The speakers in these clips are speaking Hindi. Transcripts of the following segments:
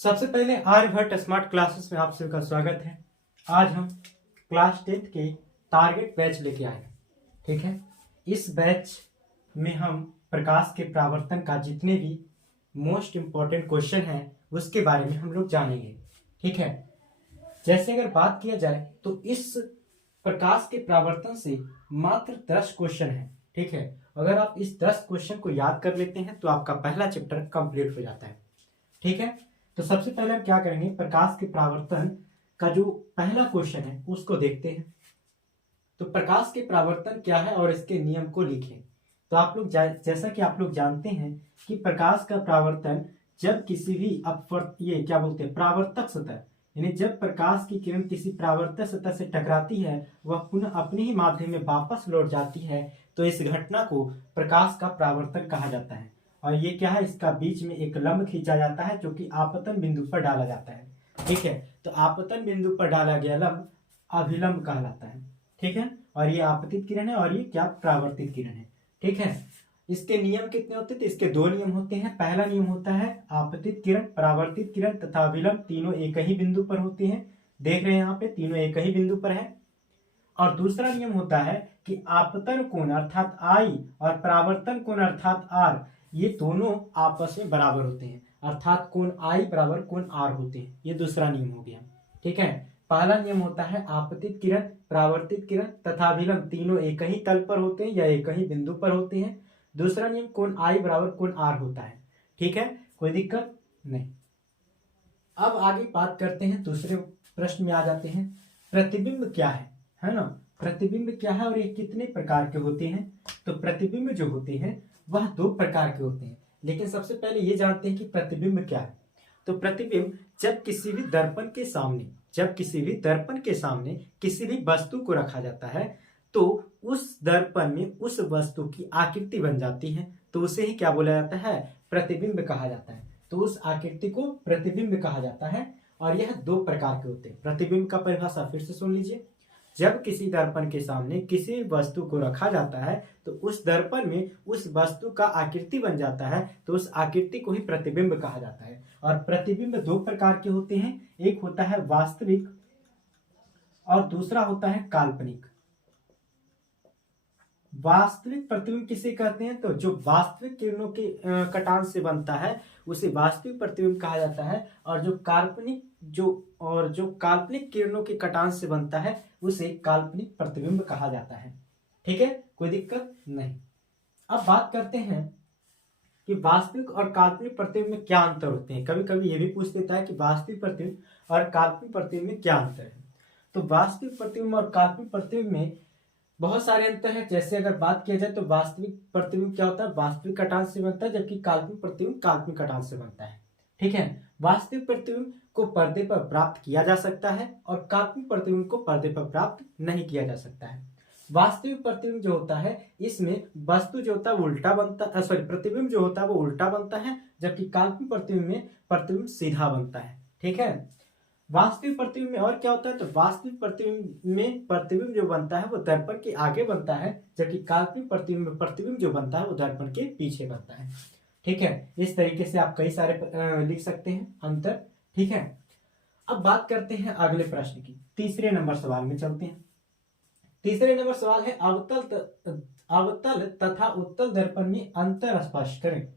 सबसे पहले आर्यभट्ट स्मार्ट क्लासेस में आप सभी का स्वागत है। आज हम क्लास 10th के टारगेट बैच लेके आए हैं। ठीक है, इस बैच में हम प्रकाश के परावर्तन का जितने भी मोस्ट इम्पोर्टेंट क्वेश्चन हैं उसके बारे में हम लोग जानेंगे। ठीक है, जैसे अगर बात किया जाए तो इस प्रकाश के परावर्तन से मात्र 10 क्वेश्चन है। ठीक है, अगर आप इस 10 क्वेश्चन को याद कर लेते हैं तो आपका पहला चैप्टर कंप्लीट हो जाता है। ठीक है, तो सबसे पहले हम क्या करेंगे, प्रकाश के परावर्तन का जो पहला क्वेश्चन है उसको देखते हैं। तो प्रकाश के परावर्तन क्या है और इसके नियम को लिखें। तो आप लोग जैसा कि आप लोग जानते हैं कि प्रकाश का परावर्तन जब किसी भी परावर्तक सतह, यानी जब प्रकाश की किरण किसी परावर्तक सतह से टकराती है वह पुनः अपने ही माध्यम में वापस लौट जाती है, तो इस घटना को प्रकाश का परावर्तन कहा जाता है। और ये क्या है, इसका बीच में एक लंब खींचा जाता है जो कि आपतन बिंदु पर डाला जाता है। ठीक है, तो आपतन बिंदु पर डाला गया लंब अभिलंब कहलाता है। ठीक है, और ये आपतित किरण है और ये क्या, परावर्तित किरण है। ठीक है, इसके नियम कितने होते हैं, तो इसके दो नियम होते हैं। पहला नियम होता है आपतित किरण, परावर्तित किरण तथा अभिलंब तीनों एक ही बिंदु पर होते हैं। देख रहे हैं यहाँ पे तीनों एक ही बिंदु पर है। और दूसरा नियम होता है कि आपतन कोण अर्थात आई और परावर्तन कोण अर्थात आर, ये दोनों आपस में बराबर होते हैं, अर्थात कोण आई बराबर कोण आर होते हैं। ये दूसरा नियम हो गया। ठीक है, पहला नियम होता है आपतित किरण, परावर्तित किरण तथा अभिलंब तीनों एक ही तल पर होते हैं या एक ही बिंदु पर होते हैं। दूसरा नियम कोण आई बराबर कोण आर होता है। ठीक है, कोई दिक्कत नहीं। अब आगे बात करते हैं, दूसरे प्रश्न में आ जाते हैं। प्रतिबिंब क्या है ना, प्रतिबिंब क्या है और ये कितने प्रकार के होते हैं। तो प्रतिबिंब जो होते हैं वह दो प्रकार के होते हैं, लेकिन सबसे पहले ये जानते हैं कि प्रतिबिंब क्या है। तो प्रतिबिंब जब किसी भी दर्पण के सामने किसी भी वस्तु को रखा जाता है तो उस दर्पण में उस वस्तु की आकृति बन जाती है, तो उसे ही क्या बोला जाता है, प्रतिबिंब कहा जाता है। तो उस आकृति को प्रतिबिंब कहा जाता है। और यह दो प्रकार के होते हैं। प्रतिबिंब का परिभाषा फिर से सुन लीजिए। जब किसी दर्पण के सामने किसी वस्तु को रखा जाता है तो उस दर्पण में उस वस्तु का आकृति बन जाता है, तो उस आकृति को ही प्रतिबिंब कहा जाता है। और प्रतिबिंब दो प्रकार के होते हैं, एक होता है वास्तविक और दूसरा होता है काल्पनिक। वास्तविक प्रतिबिंब किसे कहते हैं, तो जो वास्तविक किरणों के कटान से बनता है उसे वास्तविक प्रतिबिंब कहा जाता है। और जो काल्पनिक किरणों के कटान से बनता है उसे काल्पनिक प्रतिबिंब कहा जाता है। ठीक है, कोई दिक्कत नहीं। अब बात करते हैं कि वास्तविक और काल्पनिक प्रतिबिंब में क्या अंतर होते हैं। कभी कभी ये भी पूछ देता है कि वास्तविक प्रतिबिंब और काल्पनिक प्रतिबिंब में क्या अंतर है। तो वास्तविक प्रतिबिंब और काल्पनिक प्रतिबिंब में बहुत सारे अंतर है। जैसे अगर बात किया जाए तो वास्तविक प्रतिबिंब क्या होता है, वास्तविक कटान से बनता है, जबकि काल्पनिक प्रतिबिंब काल्पनिक कटान से बनता है। ठीक है, वास्तविक प्रतिबिंब को पर्दे पर प्राप्त किया जा सकता है और काल्पनिक प्रतिबिंब को पर्दे पर प्राप्त नहीं किया जा सकता है। वास्तविक प्रतिबिंब जो होता है इसमें वस्तु जो होता है वो उल्टा बनता है, प्रतिबिंब जो होता है वो उल्टा बनता है, जबकि काल्पनिक प्रतिबिंब में प्रतिबिंब सीधा बनता है। ठीक है, वास्तविक प्रतिबिंब में और क्या होता है, तो वास्तविक प्रतिबिंब में प्रतिबिंब जो बनता है वो दर्पण के आगे बनता है, जबकि काल्पनिक प्रतिबिंब में प्रतिबिंब जो बनता है वो दर्पण के पीछे बनता है। ठीक है, इस तरीके से आप कई सारे लिख सकते हैं अंतर। ठीक है, अब बात करते हैं अगले प्रश्न की। तीसरे नंबर सवाल में चलते हैं। तीसरे नंबर सवाल है अवतल तथा उत्तल दर्पण में अंतर स्पष्ट करें।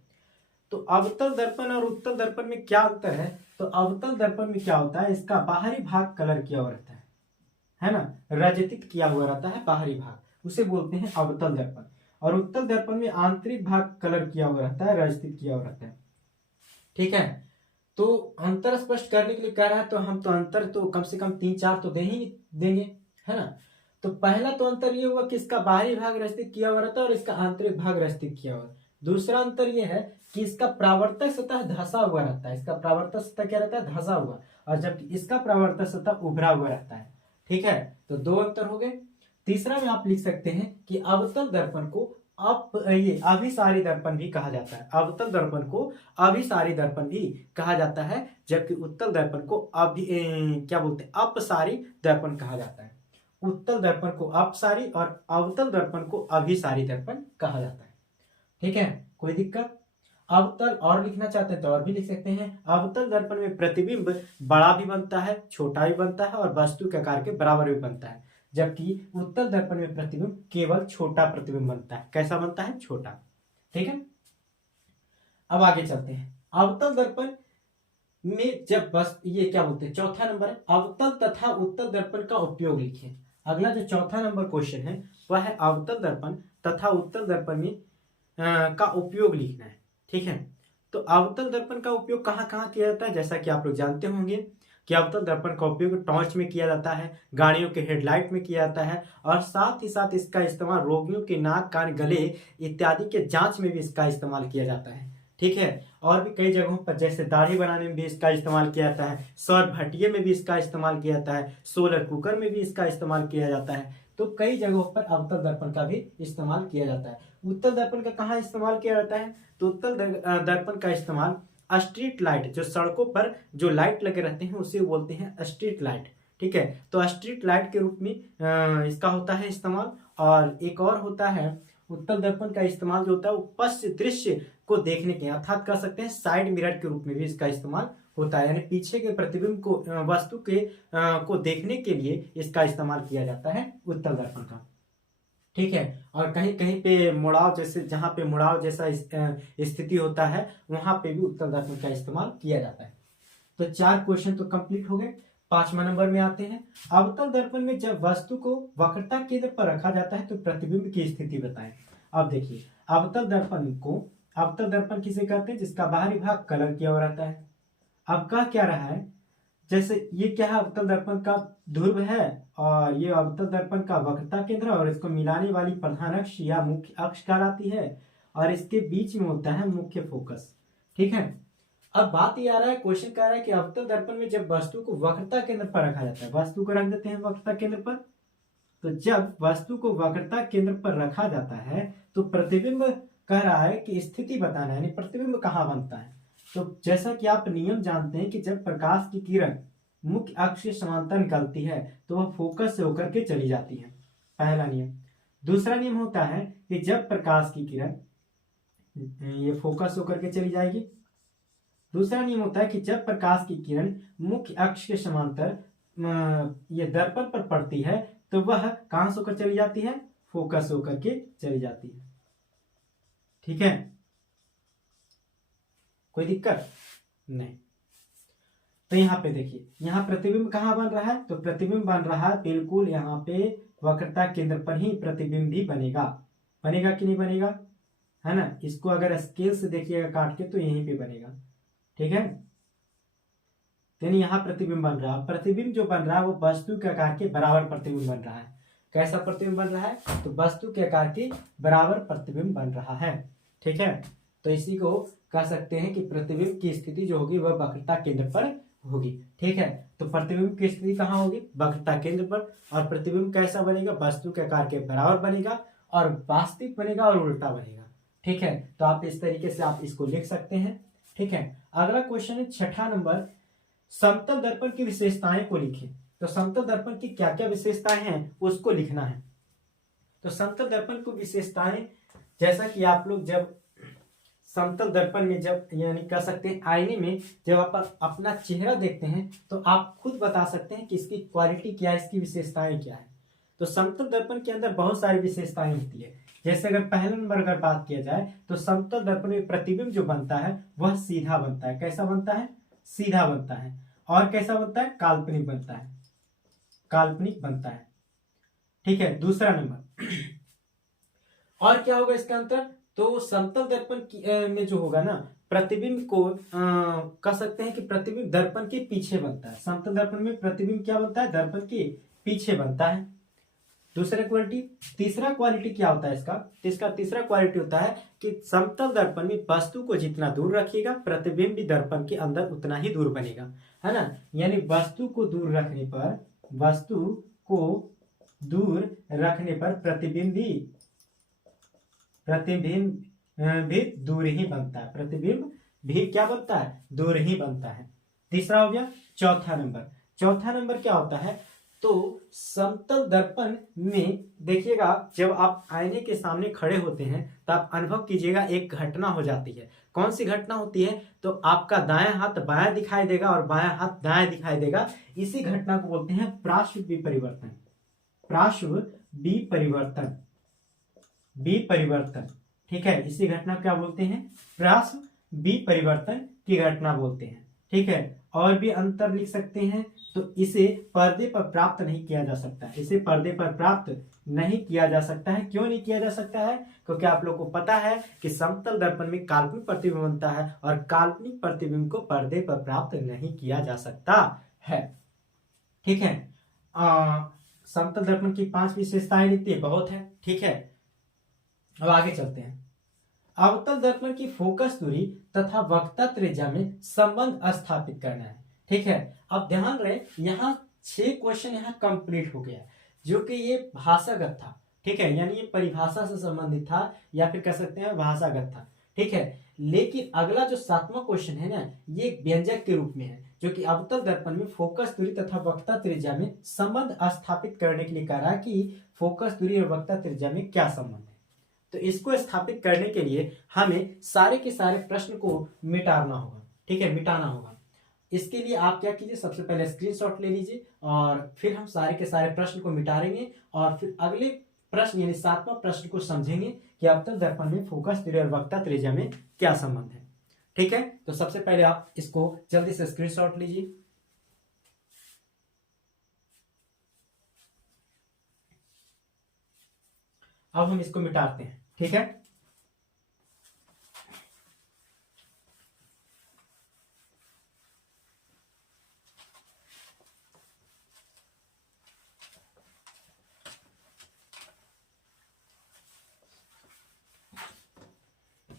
तो अवतल दर्पण और उत्तल दर्पण में क्या अंतर है, तो अवतल दर्पण में क्या होता है, इसका बाहरी भाग कलर किया हुआ रहता है ना, रजतित किया हुआ रहता है बाहरी भाग, उसे बोलते हैं अवतल दर्पण। और उत्तल दर्पण में आंतरिक भाग कलर किया हुआ रहता है, रजतित किया हुआ रहता है। ठीक है, तो अंतर स्पष्ट करने के लिए कह रहा है तो हम तो अंतर तो कम से कम 3-4 तो दे ही देंगे, है ना। तो पहला तो अंतर ये हुआ कि इसका बाहरी भाग रजतित किया हुआ रहता है और इसका आंतरिक भाग रजतित किया हुआ। दूसरा अंतर यह है कि इसका परावर्तक सतह धंसा हुआ रहता है, इसका परावर्तक सतह क्या रहता है, धंसा हुआ, और जबकि इसका परावर्तक सतह उभरा हुआ रहता है। ठीक है, तो दो अंतर हो गए। तीसरा में आप लिख सकते हैं कि अवतल दर्पण को अभिसारी दर्पण भी कहा जाता है। अवतल दर्पण को अभिसारी दर्पण भी कहा जाता है, जबकि उत्तल दर्पण को अपसारी दर्पण कहा जाता है। उत्तल दर्पण को अपसारी और अवतल दर्पण को अभिसारी दर्पण कहा जाता है। ठीक है, कोई दिक्कत। अवतल और लिखना चाहते हैं तो और भी लिख सकते हैं। अवतल दर्पण में प्रतिबिंब बड़ा भी बनता है, छोटा भी बनता है और वस्तु के आकार के बराबर भी बनता है, जबकि उत्तल दर्पण में प्रतिबिंब केवल छोटा प्रतिबिंब बनता है। कैसा बनता है? छोटा। ठीक है, अब आगे चलते हैं। अवतल दर्पण में जब बस ये क्या बोलते हैं, चौथा नंबर है अवतल तथा उत्तल दर्पण का उपयोग लिखें। अगला जो चौथा नंबर क्वेश्चन है वह है अवतल दर्पण तथा उत्तल दर्पण में का उपयोग लिखना है। ठीक है, तो अवतल दर्पण का उपयोग कहाँ कहाँ किया जाता है? जैसा कि आप लोग जानते होंगे कि अवतल दर्पण का उपयोग टॉर्च में किया जाता है, गाड़ियों के हेडलाइट में किया जाता है, और साथ ही साथ इसका इस्तेमाल रोगियों के नाक, कान, गले इत्यादि के जांच में भी इसका इस्तेमाल किया जाता है। ठीक है, और भी कई जगहों पर जैसे दाढ़ी बनाने में भी इसका इस्तेमाल किया जाता है, सौर भट्टिये में भी इसका इस्तेमाल किया जाता है, सोलर कुकर में भी इसका इस्तेमाल किया जाता है। तो कई जगहों पर अवतल दर्पण का भी इस्तेमाल किया जाता है। उत्तल दर्पण का कहाँ इस्तेमाल किया जाता है? तो उत्तल दर्पण का इस्तेमाल स्ट्रीट लाइट, जो सड़कों पर जो लाइट लगे रहते हैं उसे बोलते हैं स्ट्रीट लाइट। ठीक है, तो स्ट्रीट लाइट के रूप में इसका होता है इस्तेमाल। और एक और होता है उत्तल दर्पण का इस्तेमाल जो होता है वो पश्च दृश्य को देखने के, अर्थात कह सकते हैं साइड मिरर के रूप में भी इसका इस्तेमाल होता है, यानी पीछे के प्रतिबिंब को वस्तु के को देखने के लिए इसका इस्तेमाल किया जाता है उत्तल दर्पण का। ठीक है, और कहीं कहीं पे मुड़ाव, जैसे जहां पे मुड़ाव जैसा स्थिति होता है वहां पे भी उत्तल दर्पण का इस्तेमाल किया जाता है। तो 4 क्वेश्चन तो कंप्लीट हो गए। 5वां नंबर में आते हैं। अवतल दर्पण में जब वस्तु को वक्रता केंद्र पर रखा जाता है तो प्रतिबिंब की स्थिति बताएं। अब देखिए, अवतल दर्पण किसे कहते हैं? जिसका बाहरी भाग कलर किया हुआ रहता है। अब कह क्या रहा है, जैसे ये क्या है, अवतल दर्पण का ध्रुव है और ये अवतल दर्पण का वक्रता केंद्र, और इसको मिलाने वाली प्रधान अक्ष या मुख्य अक्ष कहलाती है, और इसके बीच में होता है मुख्य फोकस। ठीक है, अब बात ये आ रहा है, क्वेश्चन कह रहा है कि अवतल दर्पण में जब वस्तु को वक्रता केंद्र पर रखा जाता है, वस्तु को रख देते हैं वक्रता केंद्र पर, तो जब वस्तु को वक्रता केंद्र पर रखा जाता है तो प्रतिबिंब कह रहा है कि स्थिति बताना है, यानी प्रतिबिंब कहाँ बनता है। तो जैसा कि आप नियम जानते हैं कि जब प्रकाश की किरण मुख्य अक्ष के समांतर निकलती है तो वह फोकस से होकर के चली जाती है, पहला नियम। दूसरा नियम होता है कि जब प्रकाश की किरण ये फोकस होकर के चली जाएगी। दूसरा नियम होता है कि जब प्रकाश की किरण मुख्य अक्ष के समांतर ये दर्पण पर पड़ती है तो वह कहां से होकर चली जाती है? फोकस होकर के चली जाती है। ठीक है, कोई दिक्कत नहीं। तो यहाँ पे देखिए, यहाँ प्रतिबिंब कहाँ बन रहा है? तो प्रतिबिंब बन रहा है बिल्कुल यहाँ पे वक्रता केंद्र पर ही प्रतिबिंब भी बनेगा। बनेगा कि नहीं बनेगा? है ना, इसको अगर स्केल से देखिएगा काट के तो यहीं पे बनेगा। ठीक है, यानी यहाँ प्रतिबिंब बन रहा है। प्रतिबिंब जो बन रहा है वो वस्तु के आकार के बराबर प्रतिबिंब बन रहा है। कैसा प्रतिबिंब बन रहा है? तो वस्तु के आकार के बराबर प्रतिबिंब बन रहा है। ठीक है, तो इसी को कह सकते हैं कि प्रतिबिंब की स्थिति जो होगी वह वक्रता केंद्र पर होगी। ठीक है, तो प्रतिबिंब की स्थिति कहाँ होगी? वक्रता केंद्र पर। और प्रतिबिंब कैसा बनेगा? वस्तु के आकार के बराबर बनेगा, और वास्तविक बनेगा और उल्टा बनेगा। ठीक है, तो आप इस तरीके से आप इसको लिख सकते हैं। ठीक है, अगला क्वेश्चन है 6ठा नंबर, समतल दर्पण की विशेषताएं को लिखें। तो समतल दर्पण की क्या क्या विशेषताएं हैं उसको लिखना है। तो समतल दर्पण की विशेषताएं, जैसा कि आप लोग जब समतल दर्पण में जब यानी कह सकते हैं आईने में जब आप अपना चेहरा देखते हैं तो आप खुद बता सकते हैं कि इसकी क्वालिटी क्या है, इसकी विशेषताएं क्या है। तो समतल दर्पण के अंदर बहुत सारी विशेषताएं होती है। जैसे अगर पहले नंबर अगर बात किया जाए तो समतल दर्पण में प्रतिबिंब जो बनता है वह सीधा बनता है। कैसा बनता है? सीधा बनता है। और कैसा बनता है? काल्पनिक बनता है। काल्पनिक बनता है। ठीक है, दूसरा नंबर और क्या होगा इसका अंतर? तो समतल दर्पण में जो होगा ना, प्रतिबिंब को कह सकते हैं कि प्रतिबिंब दर्पण के पीछे बनता है। समतल दर्पण में प्रतिबिंब क्या बनता है? दर्पण के पीछे बनता है। दूसरा क्वालिटी, तीसरा क्वालिटी क्या होता है इसका? इसका तीसरा क्वालिटी होता है कि समतल दर्पण में वस्तु को जितना दूर रखिएगा प्रतिबिंब भी दर्पण के अंदर उतना ही दूर बनेगा, है ना। यानी वस्तु को दूर रखने पर प्रतिबिंब भी दूर ही बनता है। प्रतिबिंब भी क्या बनता है? दूर ही बनता है। तीसरा हो गया। चौथा नंबर क्या होता है? तो समतल दर्पण में देखिएगा, जब आप आईने के सामने खड़े होते हैं तो आप अनुभव कीजिएगा एक घटना हो जाती है। कौन सी घटना होती है? तो आपका दायां हाथ बायां दिखाई देगा और बायां हाथ दायां दिखाई देगा। इसी घटना को बोलते हैं पार्श्व विपरिवर्तन। पार्श्व विपरिवर्तन, विपरिवर्तन, ठीक है। इसी घटना को क्या बोलते हैं? पार्श्व विपरिवर्तन की घटना बोलते हैं, ठीक है। और भी अंतर लिख सकते हैं, तो इसे पर्दे पर प्राप्त नहीं किया जा सकता है। इसे पर्दे पर प्राप्त नहीं किया जा सकता है। क्यों नहीं किया जा सकता है? क्योंकि आप लोग को पता है कि समतल दर्पण में काल्पनिक प्रतिबिंब बनता है और काल्पनिक प्रतिबिंब को पर्दे पर प्राप्त नहीं किया जा सकता है, ठीक है। समतल दर्पण की 5 विशेषताएं लिखती है, बहुत है, ठीक है। अब आगे चलते हैं। अवतल दर्पण की फोकस दूरी तथा वक्रता त्रिज्या में संबंध स्थापित करना है, ठीक है। अब ध्यान रहे, यहाँ 6 क्वेश्चन यहाँ कंप्लीट हो गया, जो कि ये भाषागत था, ठीक है। यानी ये परिभाषा से संबंधित था या फिर कह सकते हैं भाषागत था, ठीक है। लेकिन अगला जो 7वां क्वेश्चन है ना, ये एक व्यंजक के रूप में है, जो कि अवतल दर्पण में फोकस दूरी तथा वक्रता त्रिज्या में संबंध स्थापित करने के लिए कह रहा है कि फोकस दूरी और वक्रता त्रिज्या में क्या संबंध है। तो इसको स्थापित करने के लिए हमें सारे के सारे प्रश्न को मिटाना होगा, ठीक है, मिटाना होगा। इसके लिए आप क्या कीजिए, सबसे पहले स्क्रीनशॉट ले लीजिए और फिर हम सारे के सारे प्रश्न को मिटाएंगे और फिर अगले प्रश्न यानी 7वां प्रश्न को समझेंगे कि अवतल दर्पण में फोकस दूरी और वक्रता त्रिज्या में क्या संबंध है, ठीक है। तो सबसे पहले आप इसको जल्दी से स्क्रीनशॉट लीजिए। अब हम इसको मिटाते हैं, ठीक है।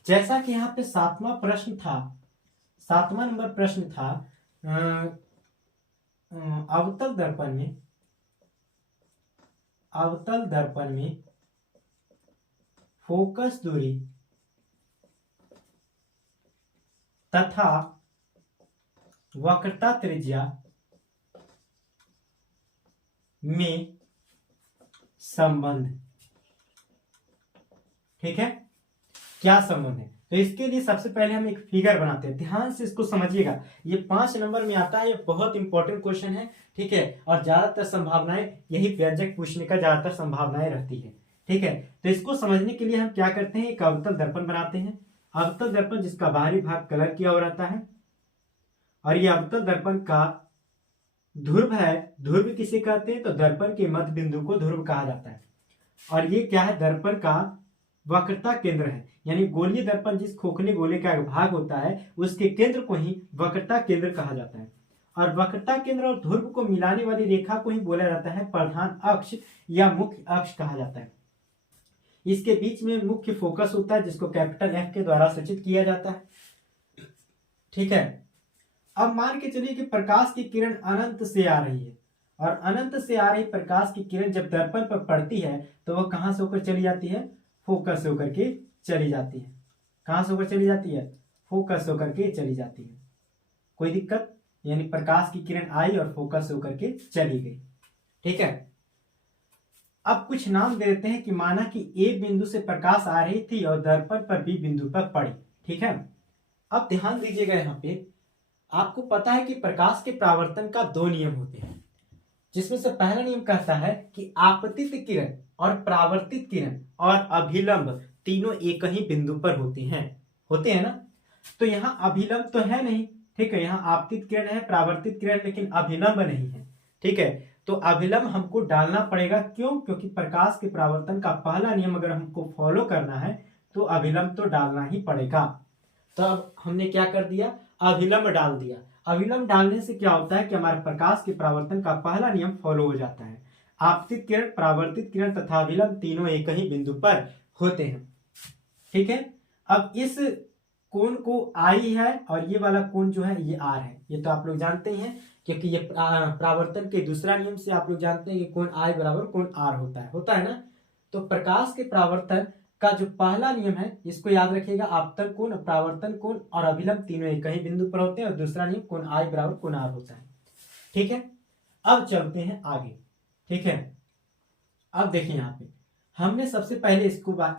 जैसा कि यहाँ पे 7वां प्रश्न था, 7वां नंबर प्रश्न था, अवतल दर्पण में फोकस दूरी तथा वक्रता त्रिज्या में संबंध, ठीक है, क्या संबंध है। तो इसके लिए सबसे पहले हम एक फिगर बनाते हैं, ध्यान से इसको समझिएगा। ये 5 नंबर में आता है, ये बहुत इंपॉर्टेंट क्वेश्चन है, ठीक है। और ज्यादातर संभावनाएं यही व्यंजक पूछने का ज्यादातर संभावनाएं रहती है, ठीक है। तो इसको समझने के लिए हम क्या करते हैं, एक अवतल दर्पण बनाते हैं। अवतल दर्पण जिसका बाहरी भाग कलर किया हुआ रहता है, और ये अवतल दर्पण का ध्रुव है। ध्रुव किसे कहते हैं? तो दर्पण के मध्य बिंदु को ध्रुव कहा जाता है। और ये क्या है? दर्पण का वक्रता केंद्र है, यानी गोलीय दर्पण जिस खोखले गोले का भाग होता है उसके केंद्र को ही वक्रता केंद्र कहा जाता है। और वक्रता केंद्र और ध्रुव को मिलाने वाली रेखा को ही बोला जाता है प्रधान अक्ष या मुख्य अक्ष कहा जाता है। इसके बीच में मुख्य फोकस होता है, जिसको कैपिटल F के द्वारा सूचित किया जाता है, ठीक है। अब मान के चलिए कि प्रकाश की किरण अनंत से आ रही है, और अनंत से आ रही प्रकाश की किरण जब दर्पण पर पड़ती है तो वह कहां से होकर चली जाती है? फोकस से होकर के चली जाती है। कहां से होकर चली जाती है? फोकस से होकर के चली जाती है। कोई दिक्कत? यानी प्रकाश की किरण आई और फोकस से होकर के चली गई, ठीक है। अब कुछ नाम दे देते हैं कि माना कि ए बिंदु से प्रकाश आ रही थी और दर्पण पर बी बिंदु पर पड़ी, ठीक है। अब ध्यान दीजिएगा, यहाँ पे आपको पता है कि प्रकाश के परावर्तन का 2 नियम होते हैं, जिसमें से पहला नियम कहता है कि आपतित किरण और परावर्तित किरण और अभिलंब तीनों एक ही बिंदु पर होते हैं ना। तो यहाँ अभिलंब तो है नहीं, ठीक है। यहाँ आपतित किरण है, परावर्तित किरण, लेकिन अभिलंब नहीं है, ठीक है। तो अभिलंब हमको डालना पड़ेगा। क्यों? क्योंकि प्रकाश के परावर्तन का पहला नियम अगर हमको फॉलो करना है तो अभिलंब तो डालना ही पड़ेगा। तो अब हमने क्या कर दिया? अभिलंब डाल दिया। अभिलंब डालने से क्या होता है कि हमारे प्रकाश के परावर्तन का पहला नियम फॉलो हो जाता है। आपतित किरण, परावर्तित किरण तथा अभिलंब तीनों एक ही बिंदु पर होते हैं, ठीक है। अब इस कोण को आई है और ये वाला कोण जो है ये आर है, ये तो आप लोग जानते ही हैं, क्योंकि ये परावर्तन के दूसरा नियम से आप लोग जानते हैं कि कोण आई बराबर कोण आर होता है ना। तो प्रकाश के परावर्तन का जो पहला नियम है इसको याद रखिएगा, आपतन कोण, परावर्तन कोण और अभिलंब तीनों एक ही बिंदु पर होते हैं, और दूसरा नियम कोण आई बराबर कोण आर होता है, ठीक है। अब चलते हैं आगे। ठीक है। अब देखिए यहाँ पे हमने सबसे पहले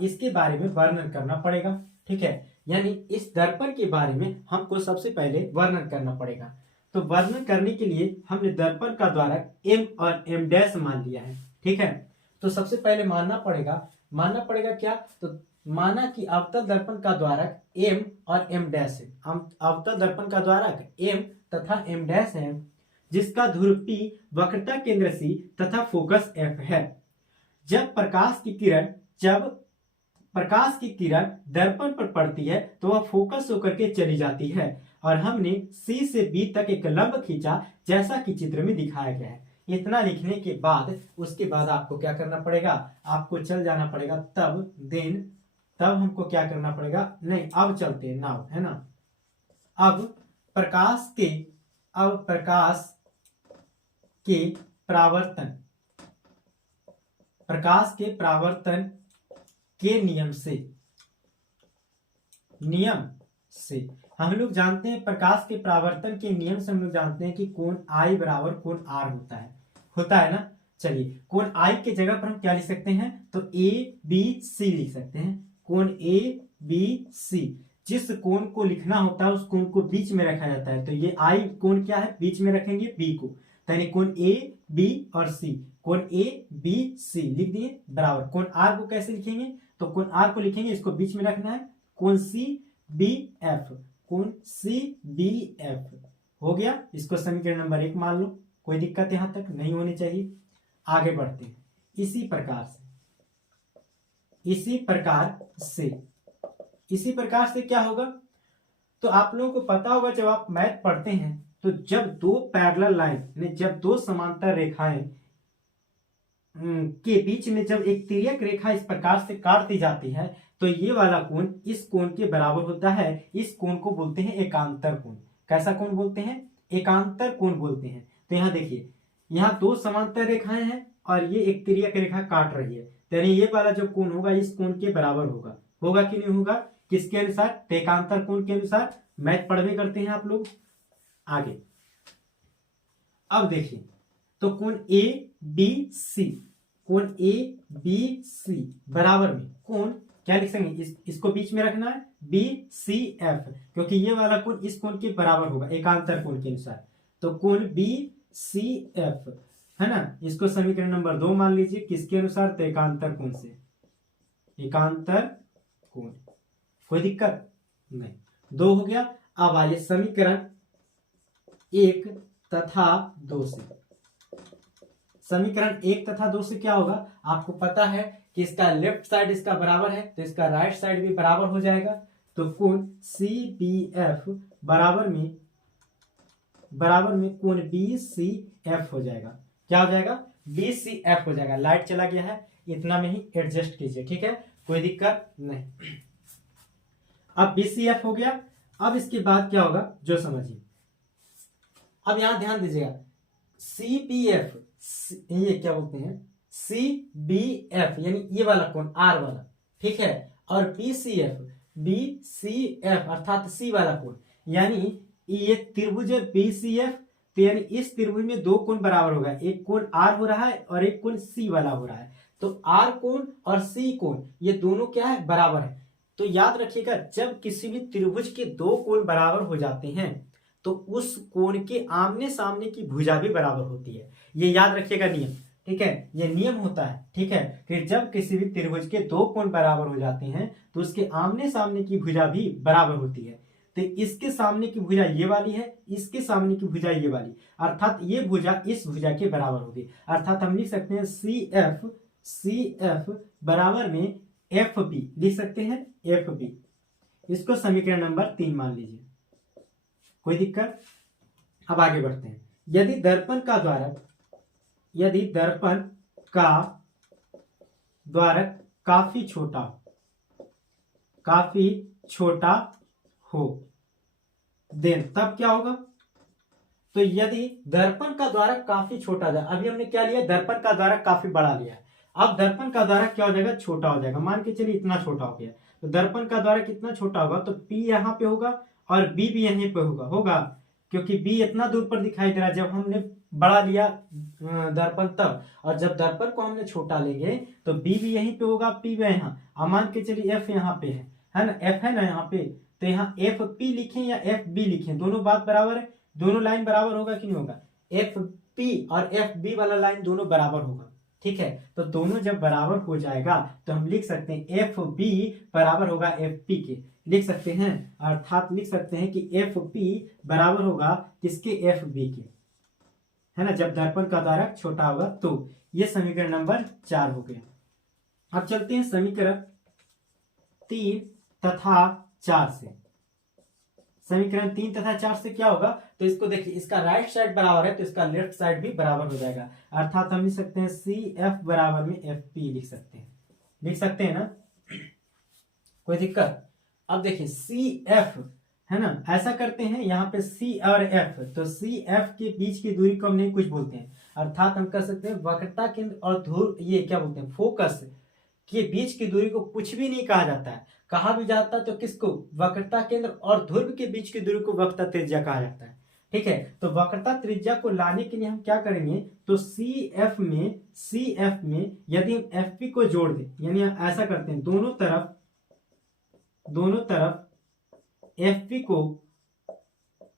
इसके बारे में वर्णन करना पड़ेगा। ठीक है, यानी इस दर्पण के बारे में हमको सबसे पहले वर्णन करना पड़ेगा। तो वर्णन करने के लिए हमने दर्पण का द्वारक m और m डैश मान लिया है। ठीक है, तो सबसे पहले मानना पड़ेगा क्या, तो माना कि अवतल दर्पण का द्वारक m और m डैश है। अवतल दर्पण का द्वारक m तथा m डैश है, जिसका ध्रुव P, वक्रता केंद्र C तथा फोकस F है। जब प्रकाश की किरण दर्पण पर पड़ती है तो वह फोकस होकर के चली जाती है और हमने C से B तक एक लंब खींचा, जैसा कि चित्र में दिखाया गया है। इतना लिखने के बाद उसके बाद आपको क्या करना पड़ेगा, आपको चल जाना पड़ेगा तब हमको क्या करना पड़ेगा, नहीं अब चलते हैं नाव, है ना। अब प्रकाश के परावर्तन के नियम से हम लोग जानते हैं, प्रकाश के परावर्तन के नियम से हम लोग जानते हैं कि कोण I बराबर कोण R होता है ना। चलिए, कोण I के जगह पर हम क्या लिख सकते हैं, तो ABC लिख सकते हैं। कोण ABC, जिस कोण को लिखना होता है उस कोण को बीच में रखा जाता है। तो ये I कोण क्या है, बीच में रखेंगे B को, तो यानी कोण A B और C, कोण ABC लिख दिए बराबर। कोण R को कैसे लिखेंगे, तो कोण R को लिखेंगे, इसको बीच में रखना है, कोण CBF, कोण CBF हो गया। इसको समीकरण नंबर 1 मान लो, कोई दिक्कत यहां तक नहीं होनी चाहिए। आगे बढ़ते हैं। इसी प्रकार से क्या होगा, तो आप लोगों को पता होगा जब आप मैथ पढ़ते हैं तो जब दो पैरेलल लाइन, जब दो समांतर रेखाएं के बीच में जब एक तिर्यक रेखा इस प्रकार से काट दी जाती है तो ये वाला कोण इस कोण के बराबर होता है। इस कोण को बोलते हैं एकांतर कोण। कैसा कोण बोलते हैं, एकांतर कोण बोलते हैं। तो यहाँ देखिए, यहाँ दो समांतर रेखाएं हैं और ये एक तिर्यक रेखा काट रही है, तो यानी ये वाला जो कोण होगा इस कोण के बराबर होगा कि नहीं होगा, किसके अनुसार, तो एकांतर कोण के अनुसार। मैथ पढ़वे करते हैं आप लोग। आगे अब देखिए, तो कोण ABC बराबर में कोण क्या लिख सकेंगे, इसको बीच में रखना है BCF, क्योंकि ये वाला कोण इस कोण के बराबर होगा एकांतर कोण के अनुसार। तो कोण BCF है ना, इसको समीकरण नंबर 2 मान लीजिए, किसके अनुसार, तो एकांतर कोण से, एकांतर कोण। कोई दिक्कत नहीं, 2 हो गया। अब आइए समीकरण 1 तथा 2 से। समीकरण 1 तथा 2 से क्या होगा, आपको पता है कि इसका लेफ्ट साइड इसका बराबर है तो इसका राइट साइड भी बराबर हो जाएगा। तो कोण CBF बराबर में कोण BCF हो जाएगा। क्या हो जाएगा, BCF हो जाएगा। लाइट चला गया है, इतना में ही एडजस्ट कीजिए, ठीक है, कोई दिक्कत नहीं। अब BCF हो गया। अब इसके बाद क्या होगा जो समझिए। अब यहां ध्यान दीजिएगा, CBF, ये क्या बोलते हैं, CBF यानी ये वाला कोण R वाला, ठीक है, और BCF अर्थात C वाला कोण, यानी ये त्रिभुज BCF, तो यानी इस त्रिभुज में दो कोण बराबर होगा, एक कोण R हो रहा है और एक कोण C वाला हो रहा है। तो R कोण और C कोण ये दोनों क्या है, बराबर है। तो याद रखिएगा, जब किसी भी त्रिभुज के दो कोण बराबर हो जाते हैं तो उस कोण के आमने सामने की भुजा भी बराबर होती है। ये याद रखिएगा नियम, ठीक है, ये नियम होता है, ठीक है, कि जब किसी भी त्रिभुज के दो कोण बराबर हो जाते हैं तो उसके आमने सामने की भुजा भी बराबर होती है। तो इसके सामने की भुजा ये वाली है, इसके सामने की भुजा ये वाली, अर्थात ये भुजा इस भुजा के बराबर होगी। अर्थात हम लिख सकते हैं CF बराबर में FB लिख सकते हैं, FB। इसको समीकरण नंबर 3 मान लीजिए, कोई दिक्कत। अब आगे बढ़ते हैं। यदि दर्पण का द्वारक काफी छोटा हो देन तब क्या होगा, तो यदि दर्पण का द्वारक काफी छोटा जाए, अभी हमने क्या लिया, दर्पण का द्वारक काफी बड़ा लिया, अब दर्पण का द्वारक क्या हो जाएगा, छोटा हो जाएगा। मान के चलिए इतना छोटा हो गया, तो दर्पण का द्वारक कितना छोटा होगा, तो P यहाँ पे होगा और B भी यहीं पे होगा, क्योंकि B इतना दूर पर दिखाई दे रहा है। जब हमने बड़ा लिया दर्पण तब, और जब दर्पण को हमने छोटा लेंगे तो बी भी यहीं पे होगा, पी भी यहाँ, अब मान के चलिए एफ यहाँ पे है ना, एफ है ना यहाँ पे, तो यहाँ एफ पी लिखें या एफ बी लिखें, दोनों बात बराबर है, दोनों लाइन बराबर होगा कि नहीं होगा, एफ पी और एफ बी वाला लाइन दोनों बराबर होगा, ठीक है। तो दोनों जब बराबर हो जाएगा तो हम लिख सकते हैं एफ बी बराबर होगा एफ पी के, लिख सकते हैं, अर्थात लिख सकते हैं कि एफ पी बराबर होगा किसके, एफ बी के, है ना, जब दर्पण का धारक छोटा होगा तो। ये समीकरण नंबर 4 हो गया। अब चलते हैं समीकरण 3 तथा 4 से। समीकरण 3 तथा 4 से क्या होगा, तो इसको देखिए, इसका राइट साइड बराबर है तो इसका लेफ्ट साइड भी बराबर हो जाएगा, अर्थात हम लिख सकते हैं सी एफ बराबर में एफ पी लिख सकते हैं ना, कोई दिक्कत। अब देखिए सी एफ है ना, ऐसा करते हैं यहाँ पे सी और एफ, तो सी एफ के बीच की दूरी को हम नहीं कुछ बोलते हैं, अर्थात हम कह सकते हैं वक्रता केंद्र और ध्रुव, ये क्या बोलते हैं, फोकस के बीच की दूरी को कुछ भी नहीं कहा जाता है, कहा भी जाता है तो किसको, वक्रता केंद्र और ध्रुव के बीच की दूरी को वक्रता त्रिज्या कहा जाता है, ठीक है। तो वक्रता त्रिज्या को लाने के लिए हम क्या करेंगे, तो सी एफ में यदि हम एफ पी को जोड़ दें, यानी ऐसा करते हैं दोनों तरफ एफ पी को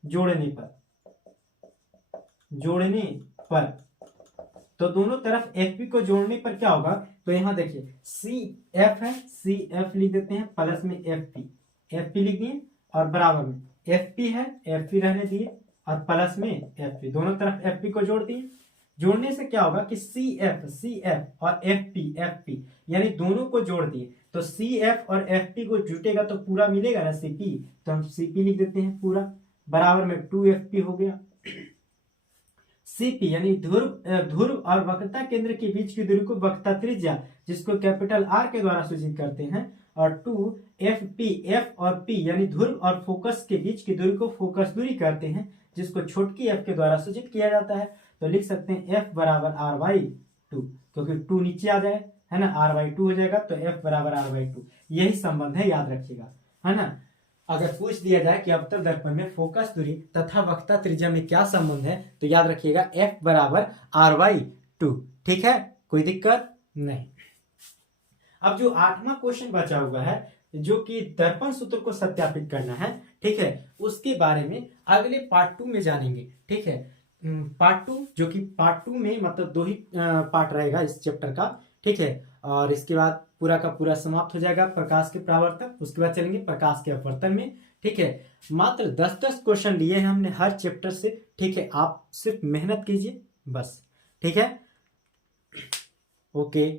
जोड़ने पर तो दोनों तरफ एफ पी को जोड़ने पर क्या होगा, तो यहां देखिए सी एफ है, सी एफ लिख देते हैं, प्लस में एफ पी लिख दिए, और बराबर में एफ पी है, एफ पी रहने दिए, और प्लस में एफ पी, दोनों तरफ एफ पी को जोड़ दिए। जोड़ने से क्या होगा कि सी एफ और एफ पी यानी दोनों को जोड़ दिए, तो सी एफ और एफ पी को जुटेगा तो पूरा मिलेगा ना सी पी, तो हम सी पी लिख देते हैं पूरा, बराबर में 2FP हो गया। सीपी यानी ध्रुव और वक्रता केंद्र के बीच की दूरी को वक्रता त्रिज्या, जिसको कैपिटल आर के द्वारा सूचित करते हैं, और 2FP, एफ और पी यानी ध्रुव और फोकस के बीच की दूरी को फोकस दूरी कहते हैं, जिसको छोटकी एफ के द्वारा सूचित किया जाता है। तो लिख सकते हैं एफ बराबर r/2, क्योंकि 2 नीचे आ जाए है ना, r/2 हो जाएगा, तो एफ बराबर r/2, यही संबंध है, याद रखिएगा, है ना। अगर पूछ दिया जाए कि अवतल दर्पण में फोकस दूरी तथा वक्रता त्रिज्या में क्या संबंध है, तो याद रखिएगा f बराबर r/2, ठीक है, कोई दिक्कत नहीं। अब जो 8वां क्वेश्चन बचा हुआ है, जो कि दर्पण सूत्र को सत्यापित करना है, ठीक है, उसके बारे में अगले पार्ट 2 में जानेंगे, ठीक है। पार्ट 2 जो कि पार्ट 2 में मतलब 2 ही पार्ट रहेगा इस चैप्टर का, ठीक है, और इसके बाद पूरा का पूरा समाप्त हो जाएगा प्रकाश के परावर्तन, उसके बाद चलेंगे प्रकाश के अपवर्तन में, ठीक है। मात्र 10-10 क्वेश्चन लिए हैं हमने हर चैप्टर से, ठीक है, आप सिर्फ मेहनत कीजिए बस, ठीक है, ओके।